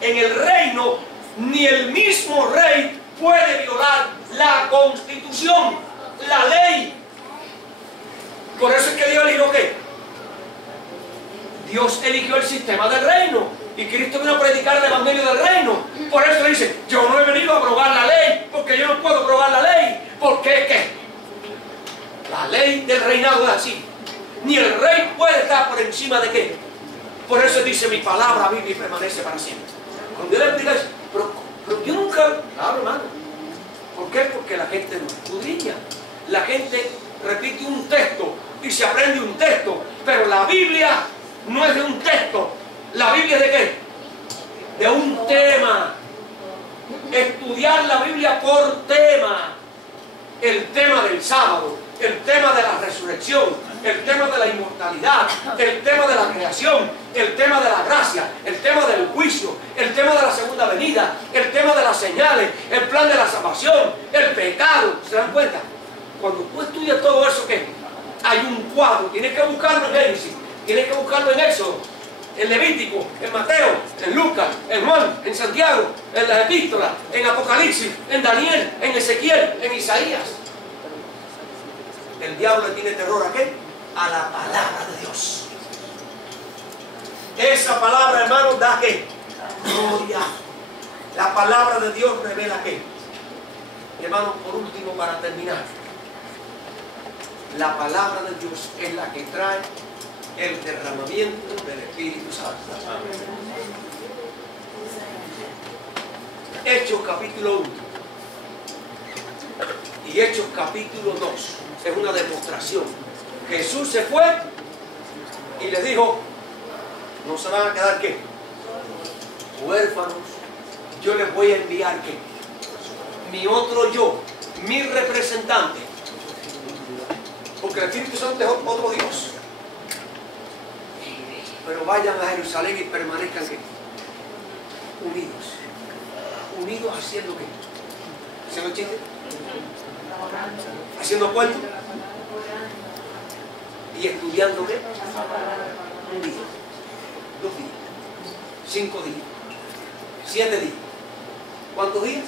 en el reino ni el mismo rey puede violar la constitución, la ley. Por eso es que Dios eligió ¿qué? Dios eligió el sistema del reino. Y Cristo vino a predicar el evangelio del reino. Por eso le dice, yo no he venido a aprobar la ley, porque yo no puedo aprobar la ley. Porque es que la ley del reinado es así. Ni el rey puede estar por encima de qué. Por eso dice, mi palabra vive y permanece para siempre. Cuando Dios le explica eso, pero yo nunca, claro hermano. ¿Por qué? Porque la gente no escudriña. La gente repite un texto y se aprende un texto, pero la Biblia no es de un texto. ¿La Biblia es de qué? De un tema. Estudiar la Biblia por tema. El tema del sábado, el tema de la resurrección, el tema de la inmortalidad, el tema de la creación, el tema de la gracia, el tema del juicio, el tema de la segunda venida, el tema de las señales, el plan de la salvación, el pecado. ¿Se dan cuenta? Cuando tú estudias todo eso, ¿qué? Hay un cuadro. Tienes que buscarlo en Génesis, tienes que buscarlo en Éxodo, en Levítico, en Mateo, en Lucas, en Juan, en Santiago, en las epístolas, en Apocalipsis, en Daniel, en Ezequiel, en Isaías. El diablo le tiene terror ¿a qué? A la palabra de Dios. Esa palabra, hermano, da ¿qué? Gloria. La palabra de Dios revela ¿qué? Hermano, por último, para terminar, la palabra de Dios es la que trae el derramamiento del Espíritu Santo. Hechos capítulo 1 y Hechos capítulo 2 es una demostración. Jesús se fue y les dijo, no se van a quedar ¿qué? Huérfanos. Yo les voy a enviar ¿qué? Mi otro yo, mi representante, porque el Espíritu Santo es otro Dios. Pero vayan a Jerusalén y permanezcan ¿qué? Unidos haciendo ¿qué? ¿Haciendo chistes? ¿Haciendo cuentos? ¿Y estudiando qué? Un día, 2 días, 5 días, 7 días. ¿Cuántos días?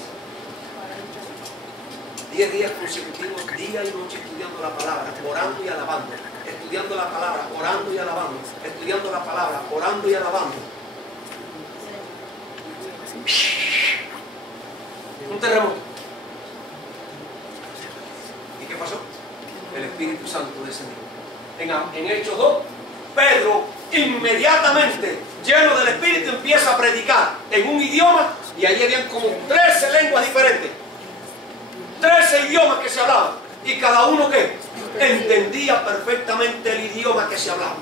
10 días consecutivos, día y noche estudiando la palabra, orando y alabando. Estudiando la palabra, orando y alabando. Estudiando la palabra, orando y alabando. Un terremoto. ¿Y qué pasó? El Espíritu Santo descendió. En Hechos 2, Pedro inmediatamente, lleno del Espíritu, empieza a predicar en un idioma, y allí habían como 13 lenguas diferentes. 13 idiomas que se hablaban. Y cada uno ¿qué? Entendía perfectamente el idioma que se hablaba.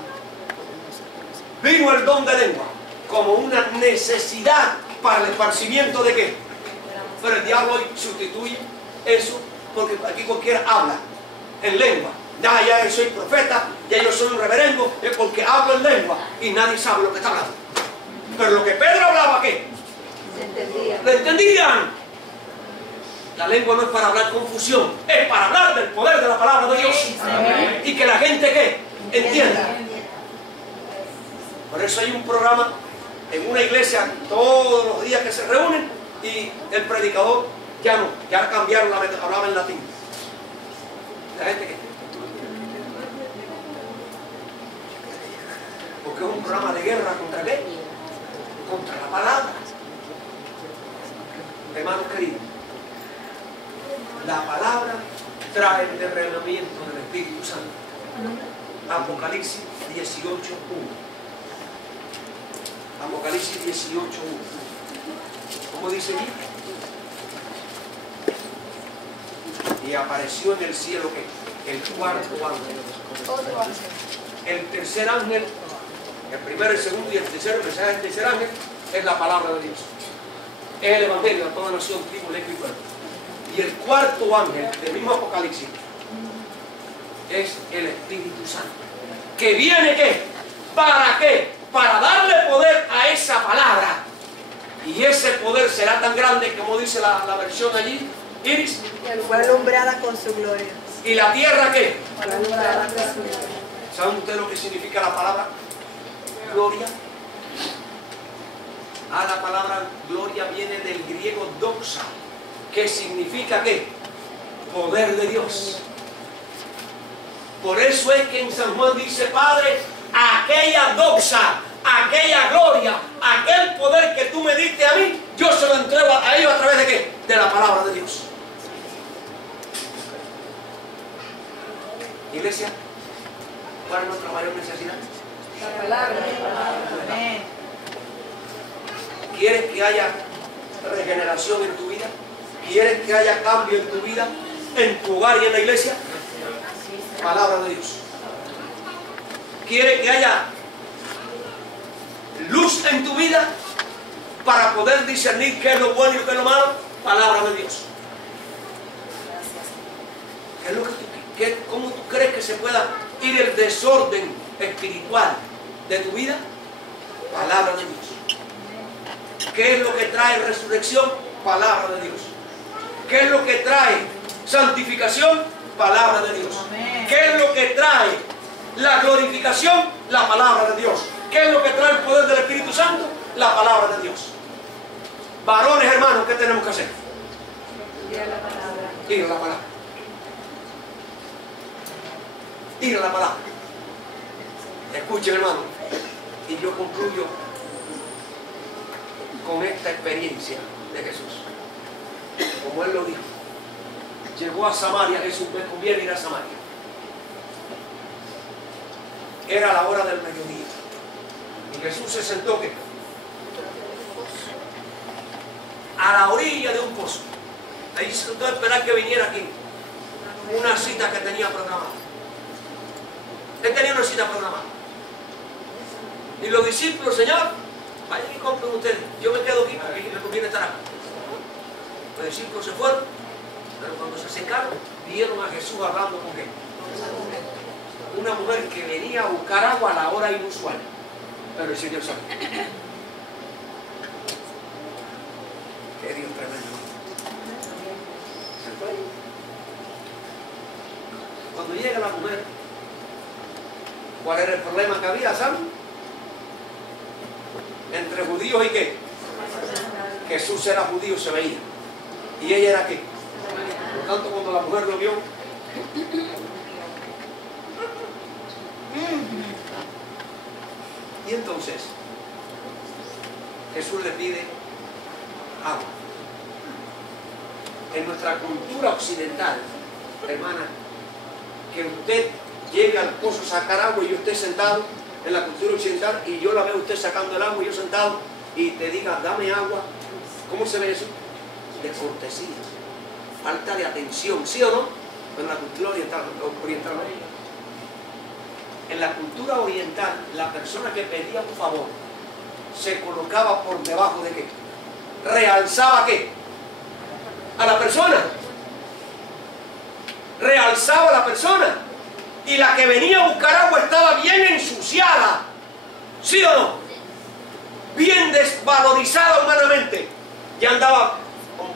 Vino el don de lengua como una necesidad para el esparcimiento de ¿qué? Pero el diablo hoy sustituye eso, porque aquí cualquiera habla en lengua. Ya soy profeta, ya yo soy un reverendo, es porque hablo en lengua y nadie sabe lo que está hablando. Pero lo que Pedro hablaba, ¿qué? Se entendía. ¿Lo entendían? La lengua no es para hablar confusión, es para hablar del poder de la palabra de Dios. Amén. Y que la gente ¿qué? Entienda. Por eso hay un programa en una iglesia todos los días que se reúnen y el predicador ya cambiaron la meta, hablaba en latín. La gente ¿qué? Porque es un programa de guerra contra qué? Contra la palabra. Hermanos queridos, la palabra trae el derramamiento del Espíritu Santo. Apocalipsis 18:1. Apocalipsis 18:1. ¿Cómo dice allí? Y apareció en el cielo que el cuarto ángel. El tercer ángel, el primero, el segundo y el tercero, el mensaje del tercer ángel es la palabra de Dios. Es el evangelio a toda nación, tribu, lengua y pueblo. Y el cuarto ángel del mismo Apocalipsis es el Espíritu Santo. ¿Que viene qué? ¿Para qué? Para darle poder a esa palabra. Y ese poder será tan grande como dice la versión allí, Iris. Fue alumbrada con su gloria. ¿Y la tierra qué? Fue alumbrada con su gloria. ¿Saben ustedes lo que significa la palabra gloria? La palabra gloria viene del griego doxa, que significa ¿qué? Poder de Dios. Por eso es que en San Juan dice, Padre, aquella doxa, aquella gloria, aquel poder que tú me diste a mí, yo se lo entrego a ellos a través de ¿qué? De la palabra de Dios. Iglesia, ¿cuál es nuestra mayor necesidad? La palabra. Amén. ¿Quieres que haya regeneración en tu vida? ¿Quieres que haya cambio en tu vida, en tu hogar y en la iglesia? Palabra de Dios. ¿Quieres que haya luz en tu vida para poder discernir qué es lo bueno y qué es lo malo? Palabra de Dios. ¿Qué es lo que ¿Cómo tú crees que se pueda ir el desorden espiritual de tu vida? Palabra de Dios. ¿Qué es lo que trae resurrección? Palabra de Dios. ¿Qué es lo que trae santificación? Palabra de Dios. Amén. ¿Qué es lo que trae la glorificación? La palabra de Dios. ¿Qué es lo que trae el poder del Espíritu Santo? La palabra de Dios. Varones, hermanos, ¿qué tenemos que hacer? Ir a la palabra. Ir a la palabra. Ir a la palabra. Escuchen, hermano, y yo concluyo con esta experiencia de Jesús. Como Él lo dijo, llegó a Samaria, Jesús, me conviene ir a Samaria. Era la hora del mediodía. Y Jesús se sentó ¿qué? A la orilla de un pozo. Ahí se sentó a esperar que viniera aquí. Una cita que tenía programada. Él tenía una cita programada. Y los discípulos, Señor, vayan y compren ustedes. Yo me quedo aquí porque me conviene estar acá. Los discípulos se fueron, pero cuando se acercaron, vieron a Jesús hablando con él. Una mujer que venía a buscar agua a la hora inusual. Pero el Señor sabe. Qué Dios tremendo. Se fue. Cuando llega la mujer, ¿cuál era el problema que había, saben? Entre judíos y qué. Jesús era judío, se veía. ¿Y ella era qué? Por tanto, cuando la mujer lo vio, y entonces Jesús le pide agua. En nuestra cultura occidental, hermana, que usted llegue al pozo a sacar agua y yo esté sentado en la cultura occidental y yo la veo usted sacando el agua y yo sentado y te diga, dame agua. ¿Cómo se ve eso? De cortesía, falta de atención, ¿sí o no? En la cultura oriental no. En la cultura oriental, la persona que pedía un favor se colocaba por debajo de qué? Realzaba qué? A la persona. Realzaba a la persona. Y la que venía a buscar agua estaba bien ensuciada. ¿Sí o no? Bien desvalorizada humanamente. Ya andaba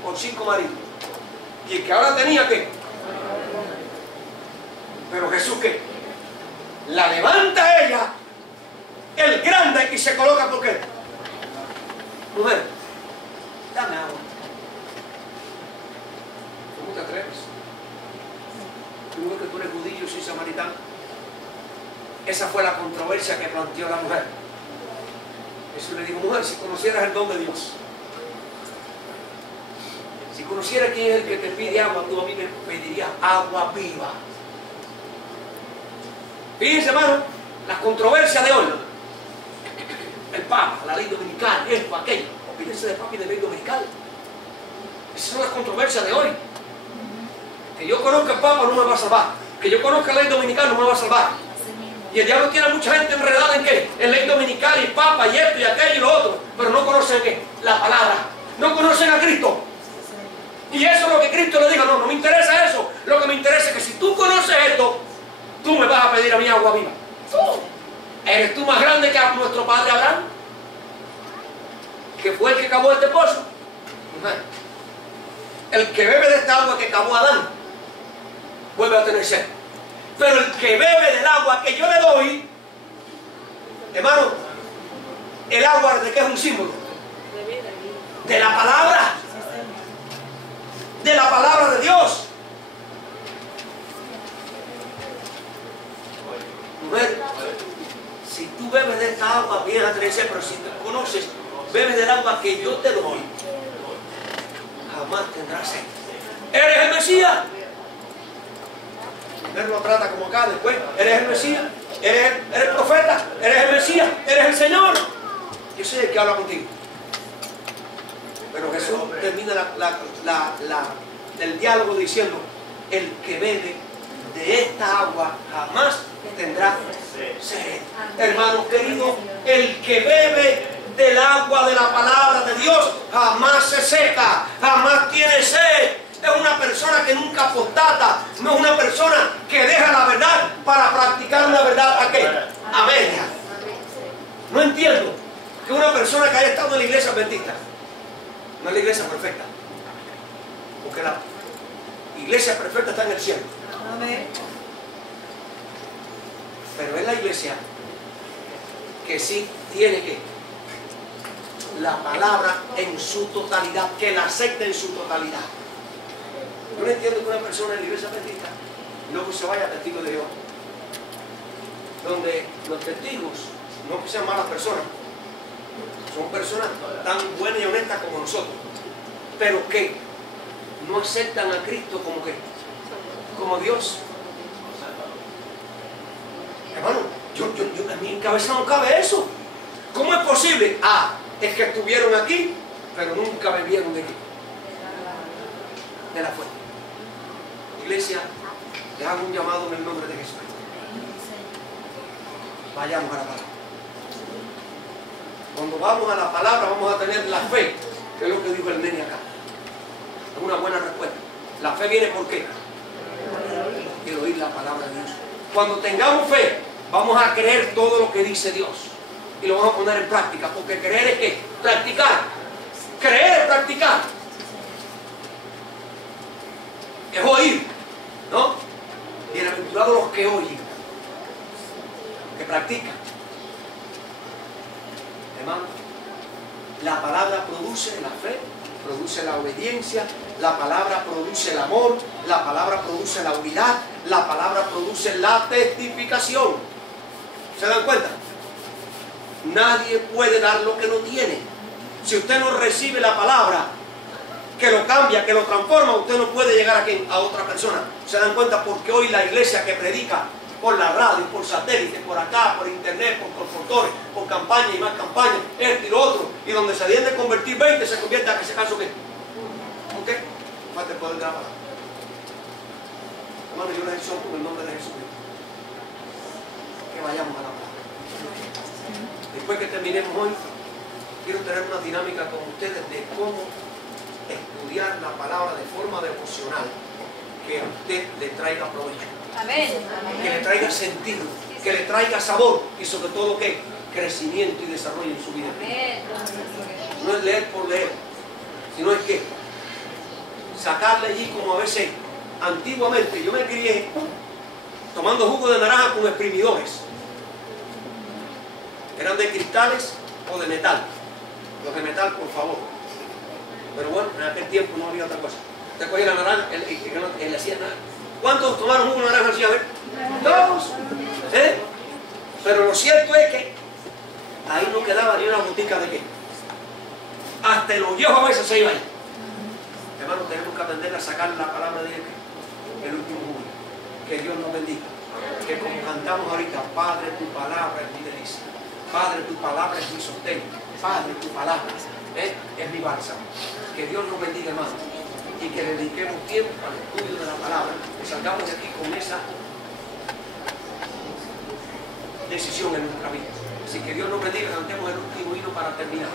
con 5 maridos. Y el que ahora tenía qué? Pero Jesús qué? La levanta a ella, el grande, y se coloca ¿por qué? Mujer, dame agua. ¿Cómo te atreves? Tú que tú eres judío, yo soy samaritano. Esa fue la controversia que planteó la mujer. Jesús le dijo, mujer, si conocieras el don de Dios, si conocieras quién es el que te pide agua, tú a mí me pedirías agua viva. Fíjense, hermano, las controversias de hoy. El Papa, la ley dominical, esto, aquello. Olvídense de Papa y de ley dominical. Esas son las controversias de hoy. Que yo conozca el Papa no me va a salvar. Que yo conozca la ley dominical no me va a salvar. Y el diablo tiene a mucha gente enredada en qué? En ley dominical y Papa y esto y aquello y lo otro. Pero no conocen qué? La palabra. No conocen a Cristo. Y eso es lo que Cristo le diga. No, no me interesa eso. Lo que me interesa es que si tú conoces esto, tú me vas a pedir a mí agua viva. ¿Eres tú más grande que a nuestro padre Abraham? Que fue el que cavó este pozo. El que bebe de esta agua que cavó Adán, vuelve a tener sed. Pero el que bebe del agua que yo le doy, hermano, el agua de qué es un símbolo? De la palabra. De la palabra de Dios. Mujer, si tú bebes de esta agua, vienes a tener sed, pero si te conoces, bebes del agua que yo te doy, jamás tendrás sed. ¿Eres el Mesías? Él lo trata como acá después. ¿Eres el Mesías? ¿Eres el profeta? ¿Eres el Mesías? ¿Eres el Señor? Yo soy el que habla contigo. Pero Jesús termina el diálogo diciendo: el que bebe de esta agua jamás tendrá sed. Hermanos queridos, el que bebe del agua de la palabra de Dios jamás se seca, jamás tiene sed. Es una persona que nunca apostata, no es una persona que deja la verdad para practicar una verdad a qué, a media. No entiendo que una persona que haya estado en la iglesia adventista, no es la iglesia perfecta, porque la iglesia perfecta está en el cielo. Amén. Pero es la iglesia que sí tiene que la palabra en su totalidad, que la acepte en su totalidad. Yo no entiendo que una persona en la iglesia adventista luego se vaya a testigo de Jehová, donde los testigos no que sean malas personas, son personas tan buenas y honestas como nosotros, pero que no aceptan a Cristo como Dios. Hermano, en mi cabeza no cabe eso. ¿Cómo es posible? Es que estuvieron aquí, pero nunca bebieron de aquí, de la fuente. Iglesia, les hago un llamado en el nombre de Jesús. Vayamos a la palabra. Cuando vamos a la palabra vamos a tener la fe, que es lo que dijo el nene acá. Es una buena respuesta. La fe viene ¿por qué? El oír la palabra de Dios. Cuando tengamos fe, vamos a creer todo lo que dice Dios. Y lo vamos a poner en práctica, porque creer es ¿qué? Practicar. Creer es practicar. Es oír, ¿no? Bienaventurados los que oyen, que practican. Hermano, la palabra produce la fe, produce la obediencia, la palabra produce el amor, la palabra produce la unidad, la palabra produce la testificación. ¿Se dan cuenta? Nadie puede dar lo que no tiene. Si usted no recibe la palabra que lo cambia, que lo transforma, usted no puede llegar a otra persona. ¿Se dan cuenta? Porque hoy la iglesia que predica por la radio, por satélite, por acá, por internet, por consultores, por campaña y más campaña, esto y lo otro, y donde se viene a convertir 20, se convierte a que se caso ¿qué? ¿Ok? Falta el poder de la palabra. Hermano, yo les exhorto en el nombre de Jesucristo que vayamos a la palabra. Después que terminemos hoy, quiero tener una dinámica con ustedes de cómo estudiar la palabra de forma devocional que a usted le traiga provecho. Amén. Que le traiga sentido, que le traiga sabor y sobre todo que crecimiento y desarrollo en su vida. Amén. No es leer por leer, sino es que sacarle allí como a veces antiguamente. Yo me crié tomando jugo de naranja con exprimidores. ¿Eran de cristales o de metal? Los de metal, por favor. Pero bueno, en aquel tiempo no había otra cosa. Usted cogía la naranja, él hacía nada. ¿Cuántos tomaron jugo de naranja así? A ver. Todos. Pero lo cierto es que ahí no quedaba ni una botica de qué. Hasta el viejo a veces se iba ahí. Hermanos, tenemos que aprender a sacar la palabra de el último jugo. Que Dios nos bendiga. Que como cantamos ahorita, Padre, tu palabra es mi delicia. Padre, tu palabra es mi sostén. Padre, tu palabra es mi bálsamo. Que Dios nos bendiga, hermano. Y que le dediquemos tiempo al estudio de la palabra. Que salgamos de aquí con esa decisión en nuestra vida. Así que Dios nos bendiga. Cantemos el último himno para terminar.